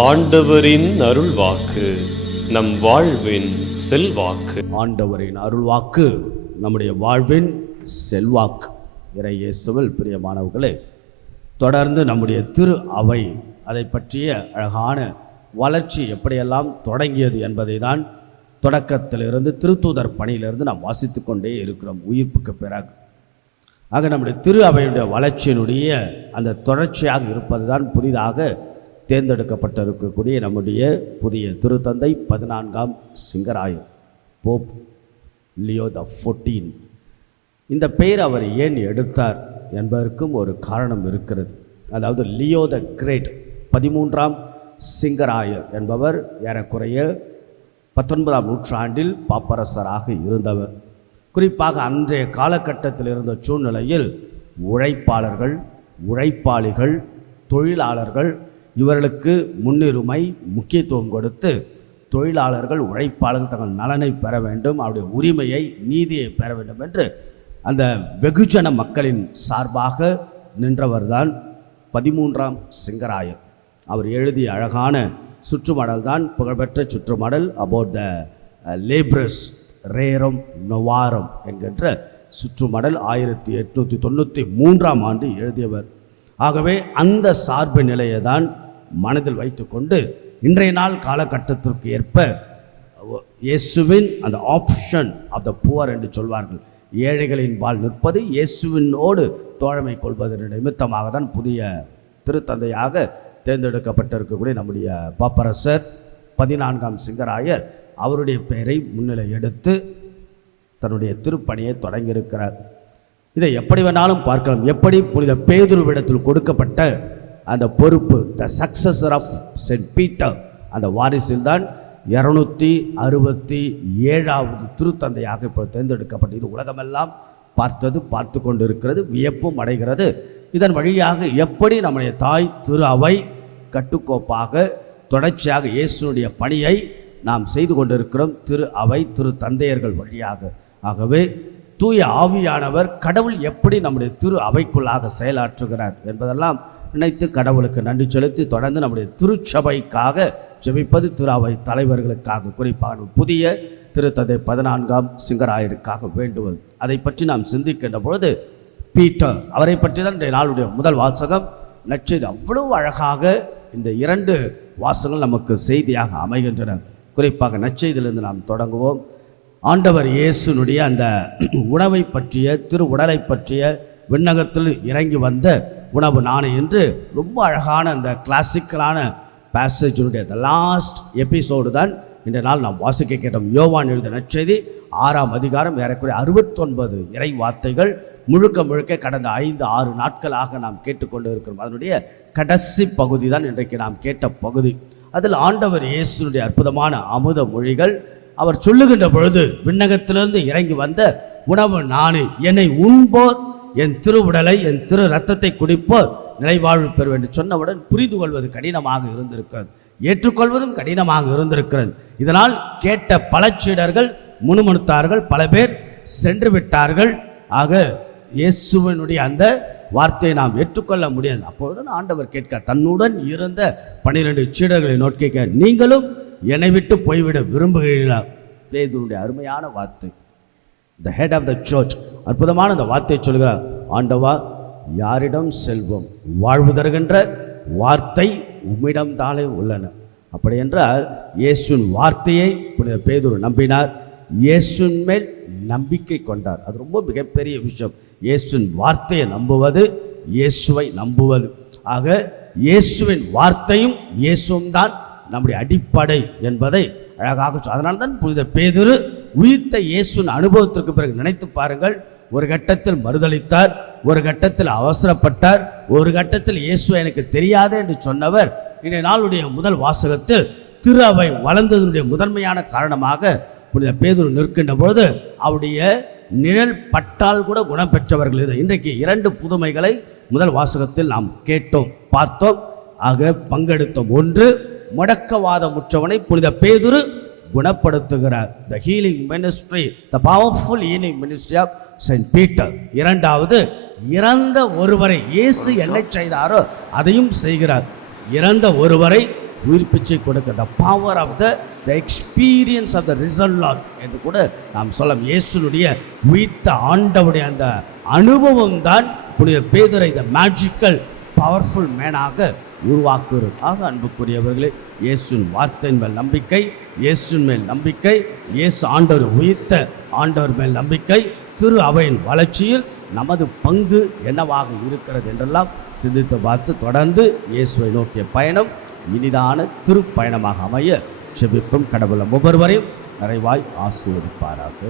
ஆண்டவரின் அருள்வாக்கு நம் வாழ்வின் செல்வாக்கு. ஆண்டவரின் அருள்வாக்கு நம்முடைய வாழ்வின் செல்வாக்கு. இறை சுவல் பிரியமானவர்களே தொடர்ந்து நம்முடைய திரு அவை அதை பற்றிய அழகான வளர்ச்சி எப்படியெல்லாம் தொடங்கியது என்பதை தான் தொடக்கத்திலிருந்து திருத்தூதர் பணியிலிருந்து நாம் வாசித்து கொண்டே இருக்கிறோம் உயிர்ப்புக்கு பிறகு. ஆக நம்முடைய திரு அவையுடைய வளர்ச்சியினுடைய அந்த தொடர்ச்சியாக இருப்பது தான் புதிதாக தேர்ந்தெடுக்கப்பட்டிருக்கக்கூடிய நம்முடைய புதிய திருத்தந்தை பதினான்காம் சிங்கராயர் போப் லியோ த ஃபோர்டீன் இந்த பெயர் அவர் ஏன் எடுத்தார் என்பதற்கும் ஒரு காரணம் இருக்கிறது. அதாவது லியோ த கிரேட் பதிமூன்றாம் சிங்கராயர் என்பவர் ஏறக்குறைய பத்தொன்பதாம் நூற்றாண்டில் பாப்பரசராக இருந்தவர். குறிப்பாக அன்றைய காலகட்டத்தில் இருந்த சூழ்நிலையில் உழைப்பாளர்கள் உழைப்பாளிகள் தொழிலாளர்கள் இவர்களுக்கு முன்னுரிமை முக்கியத்துவம் கொடுத்து தொழிலாளர்கள் உழைப்பாளர்கள் தங்கள் நலனை பெற வேண்டும் அவருடைய உரிமையை நீதியை பெற வேண்டும் என்று அந்த வெகுஜன மக்களின் சார்பாக நின்றவர்தான் பதிமூன்றாம் சிங்கராயர். அவர் எழுதிய அழகான சுற்றுமடல் தான் புகழ்பெற்ற சுற்றுமடல் அபவுட் த லேப்ரஸ் ரேரம் நொவாரம் என்கின்ற சுற்றுமடல் ஆயிரத்தி எட்நூற்றி தொண்ணூற்றி மூன்றாம் ஆண்டு எழுதியவர். ஆகவே அந்த சார்பு நிலையை தான் மனதில் வைத்துக்கொண்டு இன்றைய நாள் காலகட்டத்திற்கு ஏற்ப இயேசுவின் அந்த ஆப்ஷன் ஆஃப் த புவர் என்று சொல்வார்கள். ஏழைகளின் பால் நிற்பது இயேசுவினோடு தோழமை கொள்வதன் நிமித்தமாக தான் புதிய திருத்தந்தையாக தேர்ந்தெடுக்கப்பட்டிருக்கக்கூடிய நம்முடைய பாப்பரசர் பதினான்காம் சிங்கராயர் அவருடைய பெயரை முன்னிலை எடுத்து தன்னுடைய திருப்பணியை தொடங்கியிருக்கிறார். இதை எப்படி வேணாலும் பார்க்கலாம். எப்படி புனித பேதுருவிடத்தில் கொடுக்கப்பட்ட அந்த பொறுப்பு the successor of Saint Peter அந்த வாரிசில் தான் இரநூத்தி அறுபத்தி ஏழாவது திருத்தந்தையாக இப்போ தேர்ந்தெடுக்கப்பட்டு இது உலகமெல்லாம் பார்த்தது பார்த்து கொண்டிருக்கிறது வியப்பும் அடைகிறது. இதன் வழியாக எப்படி நம்முடைய தாய் திரு அவை கட்டுக்கோப்பாக தொடர்ச்சியாக இயேசுனுடைய பணியை நாம் செய்து கொண்டிருக்கிறோம் திரு அவை திரு தந்தையர்கள் வழியாக. ஆகவே தூய ஆவியானவர் கடவுள் எப்படி நம்முடைய திரு அவைக்குள்ளாக செயலாற்றுகிறார் என்பதெல்லாம் நினைத்து கடவுளுக்கு நன்றி செலுத்தி தொடர்ந்து நம்முடைய திருச்சபைக்காக ஜெபிப்பது திரு அவை தலைவர்களுக்காக. குறிப்பாக புதிய திருத்தந்தை பதினான்காம் சிங்கராயருக்காக வேண்டுவது. அதை பற்றி நாம் சிந்திக்கின்ற பொழுது பீட்டர் அவரை பற்றி தான் இன்றைய நாளுடைய முதல் வாசகம். நச்சது அவ்வளவு அழகாக இந்த இரண்டு வாசகங்கள் நமக்கு செய்தியாக அமைகின்றன. குறிப்பாக நச்செய்திலிருந்து நாம் தொடங்குவோம். ஆண்டவர் இயேசுனுடைய அந்த உணவை பற்றிய திரு உடலை பற்றிய விண்ணகத்தில் இறங்கி வந்த உணவு நானே என்று ரொம்ப அழகான அந்த கிளாசிக்கலான பேசேஜினுடைய த லாஸ்ட் எபிசோடு தான் இந்த நாள் நாம் வாசிக்க கேட்டோம். யோவான் எழுதிய நற்செய்தி ஆறாம் அதிகாரம் ஏறக்குறைய அறுபத்தொன்பது இறை வார்த்தைகள் முழுக்க முழுக்க கடந்த ஐந்து ஆறு நாட்களாக நாம் கேட்டுக்கொண்டு இருக்கிறோம். அதனுடைய கடைசி பகுதி தான் இன்றைக்கு நாம் கேட்ட பகுதி. அதில் ஆண்டவர் இயேசுனுடைய அற்புதமான அமுத மொழிகள் அவர் சொல்லுகின்ற பொழுது விண்ணகத்திலிருந்து இறங்கி வந்த உணவு நானே என்னை உண்போர் என் திருவுடலை என் திரு ரத்தத்தை குடிப்போர் நிலைவாழ்வு பெறும் என்று சொன்னவுடன் புரிந்து கொள்வது கடினமாக இருந்திருக்கிறது. ஏற்றுக்கொள்வதும் கடினமாக இருந்திருக்கிறது. இதனால் கேட்ட பல சீடர்கள் முணுமுணுத்தார்கள். பல பேர் சென்று விட்டார்கள். ஆக இயேசுவனுடைய அந்த வார்த்தையை நாம் ஏற்றுக்கொள்ள முடியாது. அப்பொழுது ஆண்டவர் கேட்க தன்னுடன் இருந்த பன்னிரெண்டு சீடர்களை நோக்கிக்க நீங்களும் என்னை விட்டு போய்விட விரும்புகிறீர்களா? பேதுனுடைய அருமையான வார்த்தை. The head of the church அற்புதமான அந்த வார்த்தையை சொல்கிறார். ஆண்டவா யாரிடம் செல்வம்? வாழ்வு தருகின்ற வார்த்தை உம்மிடம் தானே உள்ளன. அப்படி என்றால் இயேசுவின் வார்த்தையை புனித பேதுரு நம்பினார். இயேசுவின் மேல் நம்பிக்கை கொண்டார். அது ரொம்ப மிகப்பெரிய விஷயம். இயேசுவின் வார்த்தையை நம்புவது இயேசுவை நம்புவது. ஆக இயேசுவின் வார்த்தையும் இயேசுவும் தான் நம்முடைய அடிப்படை என்பதை அழகாக அதனால தான் புனித பேதுரு உயிர்த்த இயேசுவின் அனுபவத்திற்கு பிறகு நினைத்து பாருங்கள் ஒரு கட்டத்தில் மறுதளித்தார் ஒரு கட்டத்தில் அவசரப்பட்டார் ஒரு கட்டத்தில் இயேசு எனக்கு தெரியாது என்று சொன்னவர் இன்றைய நாளுடைய முதல் வாசகத்தில் திரு அவை வளர்ந்ததனுடைய முதன்மையான காரணமாக புனித பேதுரு நிற்கின்ற பொழுது அவருடைய நிழல் பட்டால் கூட குணம் பெற்றவர்கள் இது. இன்றைக்கு இரண்டு புதுமைகளை முதல் வாசகத்தில் நாம் கேட்டோம் பார்த்தோம் ஆக பங்கெடுத்தோம். ஒன்று முடக்கவாதம் உற்றவனை புனித பேதுரு குணப்படுத்துகிறார். The healing ministry the powerful healing ministry of Saint Peter இரண்டாவது இறந்த ஒருவரை இயேசு என்ன செய்தாரோ அதையும் செய்கிறார். இறந்த ஒருவரை உயிர்ப்பிச்சை கொடுக்க the power of the the experience of the result என்று கூட நாம் சொல்லலாம். இயேசுனுடைய உயிர்த்த ஆண்டவுடைய அந்த அனுபவம் தான் புனித பேதரை இந்த மேஜிக்கல் பவர்ஃபுல் மேனாக உருவாக்குவதற்காக அன்புக்குரியவர்களே இயேசுன் வார்த்தையின் மேல் நம்பிக்கை இயேசுன் மேல் நம்பிக்கை இயேசு ஆண்டவர் உயிர்த்த ஆண்டவர் மேல் நம்பிக்கை திரு அவையின் வளர்ச்சியில் நமது பங்கு என்னவாக இருக்கிறது என்றெல்லாம் சிந்தித்து பார்த்து தொடர்ந்து இயேசுவை நோக்கிய பயணம் இனிதான திருப்பயணமாக அமைய செபிப்பும். கடவுளும் ஒவ்வொருவரையும் நிறைவாய் ஆசீர்வதிப்பாராக.